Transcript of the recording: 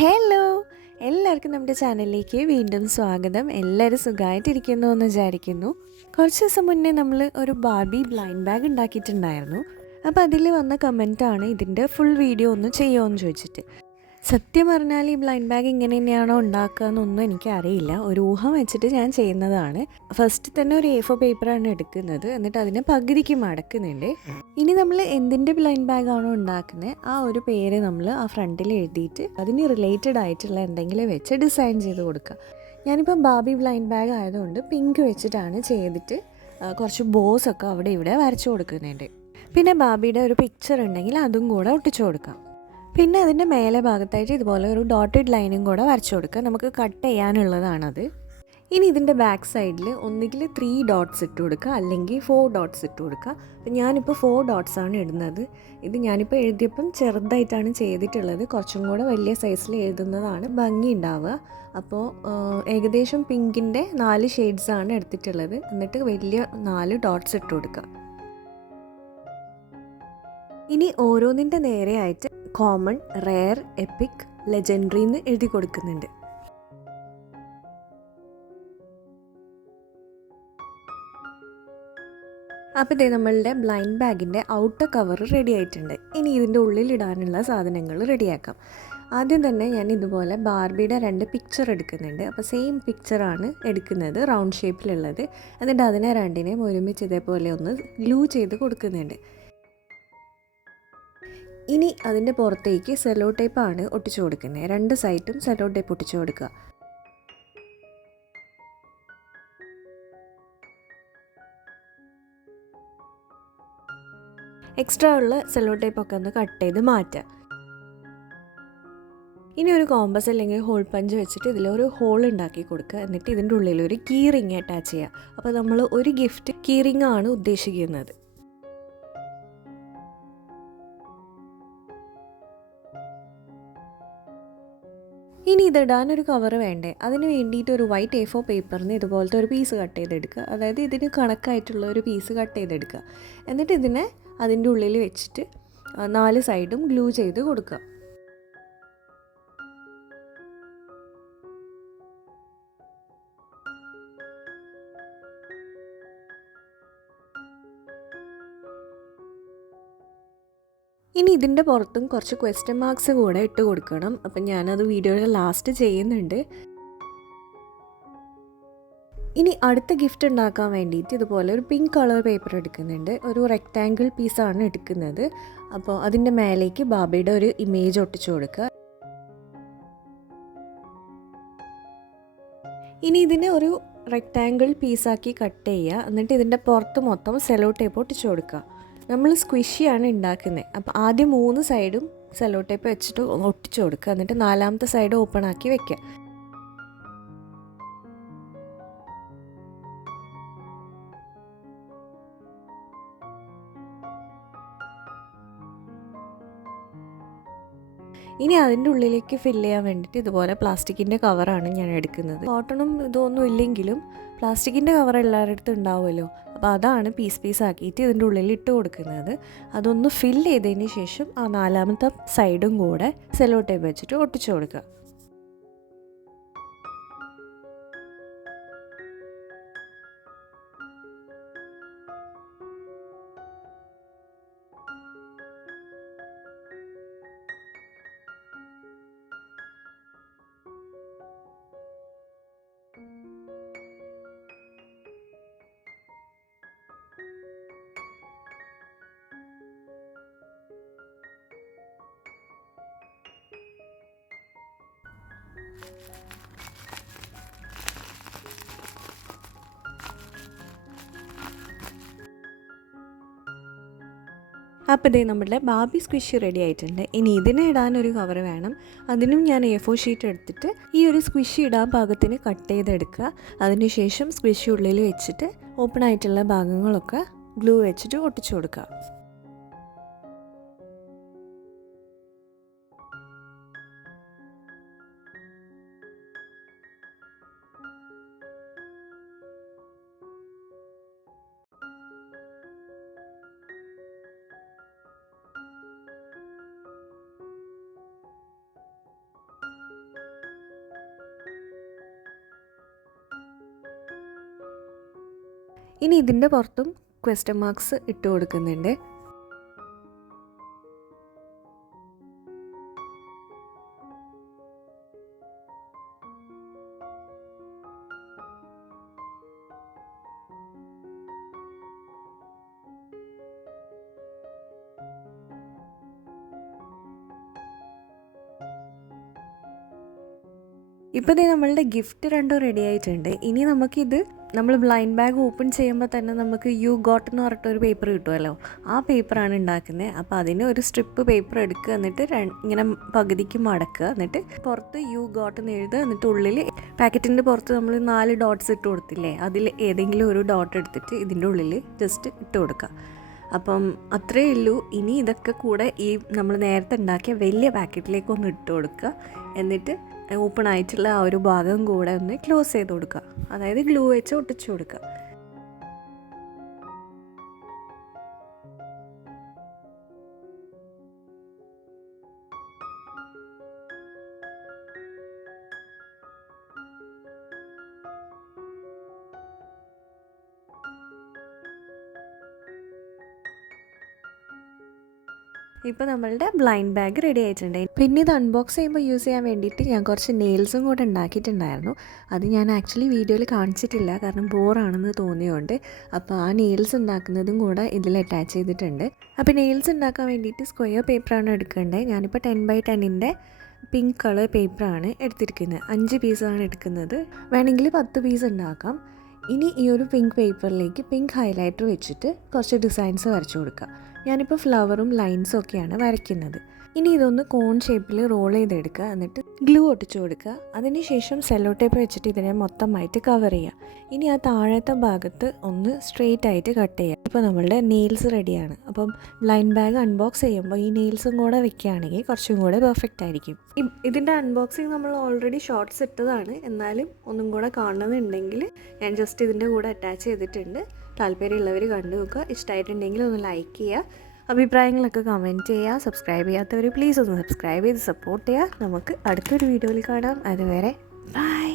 Hello! എല്ലാവർക്കും നമ്മുടെ ചാനലിലേക്ക് വീണ്ടും സ്വാഗതം. എല്ലാവരും സുഖമായിട്ടിരിക്കുന്നു എന്ന് വിചാരിക്കുന്നു. കുറച്ച് ദിവസം മുന്നേ നമ്മൾ ഒരു ബാർബി ബ്ലൈൻഡ് ബാഗ് ഉണ്ടാക്കിയിട്ടുണ്ടായിരുന്നു. അപ്പോൾ അതിൽ വന്ന കമൻറ്റാണ് ഇതിൻ്റെ ഫുൾ വീഡിയോ ഒന്ന് ചെയ്യുമോ എന്ന് ചോദിച്ചിട്ട്. സത്യം പറഞ്ഞാൽ ഈ ബ്ലൈൻഡ് ബാഗ് ഇങ്ങനെ തന്നെയാണോ ഉണ്ടാക്കുക എന്നൊന്നും എനിക്കറിയില്ല. ഒരു ഊഹം വെച്ചിട്ട് ഞാൻ ചെയ്യുന്നതാണ്. ഫസ്റ്റ് തന്നെ ഒരു A4 പേപ്പറാണ് എടുക്കുന്നത്. എന്നിട്ട് അതിനെ പകുതിക്ക് മടക്കുന്നുണ്ട്. ഇനി നമ്മൾ എന്തിൻ്റെ ബ്ലൈൻഡ് ബാഗാണോ ഉണ്ടാക്കുന്നത് ആ ഒരു പേര് നമ്മൾ ആ ഫ്രണ്ടിൽ എഴുതിയിട്ട് അതിന് റിലേറ്റഡ് ആയിട്ടുള്ള എന്തെങ്കിലും വെച്ച് ഡിസൈൻ ചെയ്ത് കൊടുക്കുക. ഞാനിപ്പോൾ ബാർബി ബ്ലൈൻഡ് ബാഗ് ആയതുകൊണ്ട് പിങ്ക് വെച്ചിട്ടാണ് ചെയ്തിട്ട് കുറച്ച് ബോസൊക്കെ അവിടെ ഇവിടെ വരച്ചു കൊടുക്കുന്നുണ്ട്. പിന്നെ ബാർബിയുടെ ഒരു പിക്ചർ ഉണ്ടെങ്കിൽ അതും കൂടെ ഒട്ടിച്ചു കൊടുക്കാം. പിന്നെ അതിൻ്റെ മേലെ ഭാഗത്തായിട്ട് ഇതുപോലെ ഒരു ഡോട്ടഡ് ലൈനും കൂടെ വരച്ചു കൊടുക്കുക. നമുക്ക് കട്ട് ചെയ്യാനുള്ളതാണത്. ഇനി ഇതിൻ്റെ ബാക്ക് സൈഡിൽ ഒന്നുകിൽ 3 ഡോട്ട്സ് ഇട്ട് കൊടുക്കുക, അല്ലെങ്കിൽ 4 ഡോട്ട്സ് ഇട്ട് കൊടുക്കുക. അപ്പം ഞാനിപ്പോൾ 4 ഡോട്ട്സാണ് ഇടുന്നത്. ഇത് ഞാനിപ്പോൾ എഴുതിയപ്പം ചെറുതായിട്ടാണ് ചെയ്തിട്ടുള്ളത്. കുറച്ചും കൂടെ വലിയ സൈസിൽ എഴുതുന്നതാണ് ഭംഗി ഉണ്ടാവുക. അപ്പോൾ ഏകദേശം പിങ്കിൻ്റെ 4 ഷെയ്ഡ്സാണ് എടുത്തിട്ടുള്ളത്. എന്നിട്ട് വലിയ 4 ഡോട്ട്സ് ഇട്ട് കൊടുക്കുക. ഇനി ഓരോന്നിൻ്റെ നേരെയായിട്ട് കോമൺ, റെയർ, എപ്പിക്, ലെജൻഡറി എന്ന് എഴുതി കൊടുക്കുന്നുണ്ട്. അപ്പോൾ ഇതേ നമ്മളുടെ ബ്ലൈൻഡ് ബാഗിൻ്റെ ഔട്ടർ കവർ റെഡി ആയിട്ടുണ്ട്. ഇനി ഇതിൻ്റെ ഉള്ളിലിടാനുള്ള സാധനങ്ങൾ റെഡിയാക്കാം. ആദ്യം തന്നെ ഞാൻ ഇതുപോലെ ബാർബിയുടെ 2 പിക്ചർ എടുക്കുന്നുണ്ട്. അപ്പോൾ സെയിം പിക്ചറാണ് എടുക്കുന്നത്, റൗണ്ട് ഷേപ്പിലുള്ളത്. എന്നിട്ട് അതിനെ രണ്ടിനെയും ഒരുമിച്ച് ഇതേപോലെ ഒന്ന് ഗ്ലൂ ചെയ്ത് കൊടുക്കുന്നുണ്ട്. ഇനി അതിൻ്റെ പുറത്തേക്ക് സെല്ലോ ടേപ്പാണ് ഒട്ടിച്ചു കൊടുക്കുന്നത്. 2 സൈഡും സെല്ലോ ടേപ്പ് ഒട്ടിച്ചു കൊടുക്കുക. എക്സ്ട്രാ ഉള്ള സെല്ലോ ടേപ്പൊക്കെ ഒന്ന് കട്ട് ചെയ്ത് മാറ്റുക. ഇനി ഒരു കോമ്പസ് അല്ലെങ്കിൽ ഹോൾ പഞ്ച് വെച്ചിട്ട് ഇതിലൊരു ഹോൾ ഉണ്ടാക്കി കൊടുക്കുക. എന്നിട്ട് ഇതിൻ്റെ ഉള്ളിൽ ഒരു കീ റിങ് അറ്റാച്ച് ചെയ്യുക. അപ്പോൾ നമ്മൾ ഒരു ഗിഫ്റ്റ് കീ റിങ് ആണ് ഉദ്ദേശിക്കുന്നത്. ഇനി ഇതിടാനൊരു കവർ വേണ്ടേ? അതിന് വേണ്ടിയിട്ട് ഒരു വൈറ്റ് A4 പേപ്പറിന് ഇതുപോലത്തെ ഒരു പീസ് കട്ട് ചെയ്തെടുക്കുക. അതായത് ഇതിന് കണക്കായിട്ടുള്ള ഒരു പീസ് കട്ട് ചെയ്തെടുക്കുക. എന്നിട്ട് ഇതിനെ അതിൻ്റെ ഉള്ളിൽ വെച്ചിട്ട് 4 സൈഡും ഗ്ലൂ ചെയ്ത് കൊടുക്കുക. ഇനി ഇതിൻ്റെ പുറത്തും കുറച്ച് ക്വസ്റ്റ്യൻ മാർക്സ് കൂടെ ഇട്ട് കൊടുക്കണം. അപ്പം ഞാനത് വീഡിയോയുടെ ലാസ്റ്റ് ചെയ്യുന്നുണ്ട്. ഇനി അടുത്ത ഗിഫ്റ്റ് ഉണ്ടാക്കാൻ വേണ്ടിയിട്ട് ഇതുപോലെ ഒരു പിങ്ക് കളർ പേപ്പർ എടുക്കുന്നുണ്ട്. ഒരു റെക്റ്റാങ്കിൾ പീസാണ് എടുക്കുന്നത്. അപ്പോൾ അതിൻ്റെ മേലേക്ക് ബാബയുടെ ഒരു ഇമേജ് ഒട്ടിച്ചു കൊടുക്കുക. ഇനി ഇതിനെ ഒരു റെക്റ്റാങ്കിൾ പീസാക്കി കട്ട് ചെയ്യുക. എന്നിട്ട് ഇതിൻ്റെ പുറത്ത് മൊത്തം സെല്ലോ ടേപ്പ് ഒട്ടിച്ചു കൊടുക്കുക. നമ്മൾ സ്ക്വിഷിയാണ് ഉണ്ടാക്കുന്നത്. അപ്പോൾ ആദ്യം 3 സൈഡും സെല്ലോ ടേപ്പ് വെച്ചിട്ട് ഒട്ടിച്ചു കൊടുക്കുക. എന്നിട്ട് 4ാമത്തെ സൈഡ് ഓപ്പൺ ആക്കി വെക്കുക. ഇനി അതിൻ്റെ ഉള്ളിലേക്ക് ഫില്ല് ചെയ്യാൻ വേണ്ടിയിട്ട് ഇതുപോലെ പ്ലാസ്റ്റിക്കിൻ്റെ കവറാണ് ഞാൻ എടുക്കുന്നത്. കോട്ടണും ഇതൊന്നും ഇല്ലെങ്കിലും പ്ലാസ്റ്റിക്കിൻ്റെ കവർ എല്ലാവരുടെ അടുത്തും ഉണ്ടാവുമല്ലോ. അപ്പോൾ അതാണ് പീസ് ആക്കിയിട്ട് ഇതിൻ്റെ ഉള്ളിൽ ഇട്ട് കൊടുക്കുന്നത്. അതൊന്ന് ഫില്ല് ചെയ്തതിന് ശേഷം ആ 4ാമത്തെ സൈഡും കൂടെ സെല്ലോ ടേപ്പ് വെച്ചിട്ട് ഒട്ടിച്ചു കൊടുക്കുക. അപ്പോൾ ഇതേ നമ്മുടെ ബാർബി സ്ക്വിഷി റെഡി ആയിട്ടുണ്ട്. ഇനി ഇതിനെ ഇടാനൊരു കവർ വേണം. അതിനും ഞാൻ A4 ഷീറ്റ് എടുത്തിട്ട് ഈ ഒരു സ്ക്വിഷി ഇടാൻ പാകത്തിന് കട്ട് ചെയ്തെടുക്കുക. അതിനുശേഷം സ്ക്വിഷി ഉള്ളിൽ വെച്ചിട്ട് ഓപ്പൺ ആയിട്ടുള്ള ഭാഗങ്ങളൊക്കെ ഗ്ലൂ വെച്ചിട്ട് ഒട്ടിച്ചു കൊടുക്കുക. ഇനി ഇതിൻ്റെ പുറത്തും ക്വസ്റ്റ്യൻ മാർക്സ് ഇട്ട് കൊടുക്കുന്നുണ്ട്. ഇപ്പോൾ ദേ നമ്മളുടെ ഗിഫ്റ്റ് രണ്ടും റെഡി ആയിട്ടുണ്ട്. ഇനി നമുക്കിത് നമ്മൾ ബ്ലൈൻഡ് ബാഗ് ഓപ്പൺ ചെയ്യുമ്പോൾ തന്നെ നമുക്ക് യു ഗോട്ട് എന്ന് പറഞ്ഞിട്ടൊരു പേപ്പർ കിട്ടുമല്ലോ, ആ പേപ്പറാണ് ഉണ്ടാക്കുന്നത്. അപ്പോൾ അതിന് ഒരു സ്ട്രിപ്പ് പേപ്പർ എടുക്കുക, എന്നിട്ട് ഇങ്ങനെ പകുതിക്ക് മടക്കുക, എന്നിട്ട് പുറത്ത് യു ഗോട്ട് എന്ന് എഴുതുക, എന്നിട്ട് ഉള്ളിൽ പാക്കറ്റിൻ്റെ പുറത്ത് നമ്മൾ 4 ഡോട്ട്സ് ഇട്ട് കൊടുത്തില്ലേ, അതിൽ ഏതെങ്കിലും ഒരു ഡോട്ട് എടുത്തിട്ട് ഇതിൻ്റെ ഉള്ളിൽ ജസ്റ്റ് ഇട്ട് കൊടുക്കുക. അപ്പം അത്രയേ ഉള്ളൂ. ഇനി ഇതൊക്കെ കൂടെ ഈ നമ്മൾ നേരത്തെ ഉണ്ടാക്കിയ വലിയ പാക്കറ്റിലേക്ക് ഒന്ന് ഇട്ട് കൊടുക്കുക. എന്നിട്ട് ഓപ്പൺ ആയിട്ടുള്ള ആ ഒരു ഭാഗം കൂടെ ഒന്ന് ക്ലോസ് ചെയ്ത് കൊടുക്കുക, അതായത് ഗ്ലൂ വെച്ച് ഒട്ടിച്ചു കൊടുക്കുക. ഇപ്പോൾ നമ്മളുടെ ബ്ലൈൻഡ് ബാഗ് റെഡി ആയിട്ടുണ്ട്. പിന്നെ ഇത് അൺബോക്സ് ചെയ്യുമ്പോൾ യൂസ് ചെയ്യാൻ വേണ്ടിയിട്ട് ഞാൻ കുറച്ച് നെയിൽസും കൂടെ ഉണ്ടാക്കിയിട്ടുണ്ടായിരുന്നു. അത് ഞാൻ ആക്ച്വലി വീഡിയോയിൽ കാണിച്ചിട്ടില്ല, കാരണം ബോറാണെന്ന് തോന്നിയുകൊണ്ട്. അപ്പോൾ ആ നെയിൽസ് ഉണ്ടാക്കുന്നതും കൂടെ ഇതിൽ അറ്റാച്ച് ചെയ്തിട്ടുണ്ട്. അപ്പോൾ നെയിൽസ് ഉണ്ടാക്കാൻ വേണ്ടിയിട്ട് സ്ക്വയർ പേപ്പറാണ് എടുക്കേണ്ടത്. ഞാനിപ്പോൾ 10x10 പിങ്ക് കളർ പേപ്പറാണ് എടുത്തിരിക്കുന്നത്. 5 പീസാണ് എടുക്കുന്നത്. വേണമെങ്കിൽ 10 പീസ് ഉണ്ടാക്കാം. ഇനി ഈ ഒരു പിങ്ക് പേപ്പറിലേക്ക് പിങ്ക് ഹൈലൈറ്റർ വെച്ചിട്ട് കുറച്ച് ഡിസൈൻസ് വരച്ചു കൊടുക്കുക. ഞാനിപ്പോൾ ഫ്ലവറും ലൈൻസും ഒക്കെയാണ് വരയ്ക്കുന്നത്. ഇനി ഇതൊന്ന് കോൺ ഷേപ്പിൽ റോൾ ചെയ്തെടുക്കുക, എന്നിട്ട് ഗ്ലൂ ഒട്ടിച്ചു കൊടുക്കുക. അതിനുശേഷം സെല്ലോ ടേപ്പ് വെച്ചിട്ട് ഇതിനെ മൊത്തമായിട്ട് കവർ ചെയ്യുക. ഇനി ആ താഴത്തെ ഭാഗത്ത് ഒന്ന് സ്ട്രെയിറ്റ് ആയിട്ട് കട്ട് ചെയ്യുക. ഇപ്പോൾ നമ്മളുടെ നെയിൽസ് റെഡിയാണ്. അപ്പം ബ്ലൈൻഡ് ബാഗ് അൺബോക്സ് ചെയ്യുമ്പോൾ ഈ നെയിൽസും കൂടെ വെക്കുകയാണെങ്കിൽ കുറച്ചും കൂടെ പെർഫെക്റ്റ് ആയിരിക്കും. ഇതിൻ്റെ അൺബോക്സിങ് നമ്മൾ ഓൾറെഡി ഷോർട്ട്സ് ഇട്ടതാണ്, എന്നാലും ഒന്നും കൂടെ കാണണമെന്നുണ്ടെങ്കിൽ ഞാൻ ജസ്റ്റ് ഇതിൻ്റെ കൂടെ അറ്റാച്ച് ചെയ്തിട്ടുണ്ട്. താല്പര്യമുള്ളവർ കണ്ടു നോക്കുക. ഇഷ്ടമായിട്ടുണ്ടെങ്കിൽ ഒന്ന് ലൈക്ക് ചെയ്യുക, അഭിപ്രായങ്ങളൊക്കെ കമൻറ്റ് ചെയ്യുക. സബ്സ്ക്രൈബ് ചെയ്യാത്തവർ പ്ലീസ് ഒന്ന് സബ്സ്ക്രൈബ് ചെയ്ത് സപ്പോർട്ട് ചെയ്യുക. നമുക്ക് അടുത്തൊരു വീഡിയോയിൽ കാണാം. അതുവരെ ബൈ.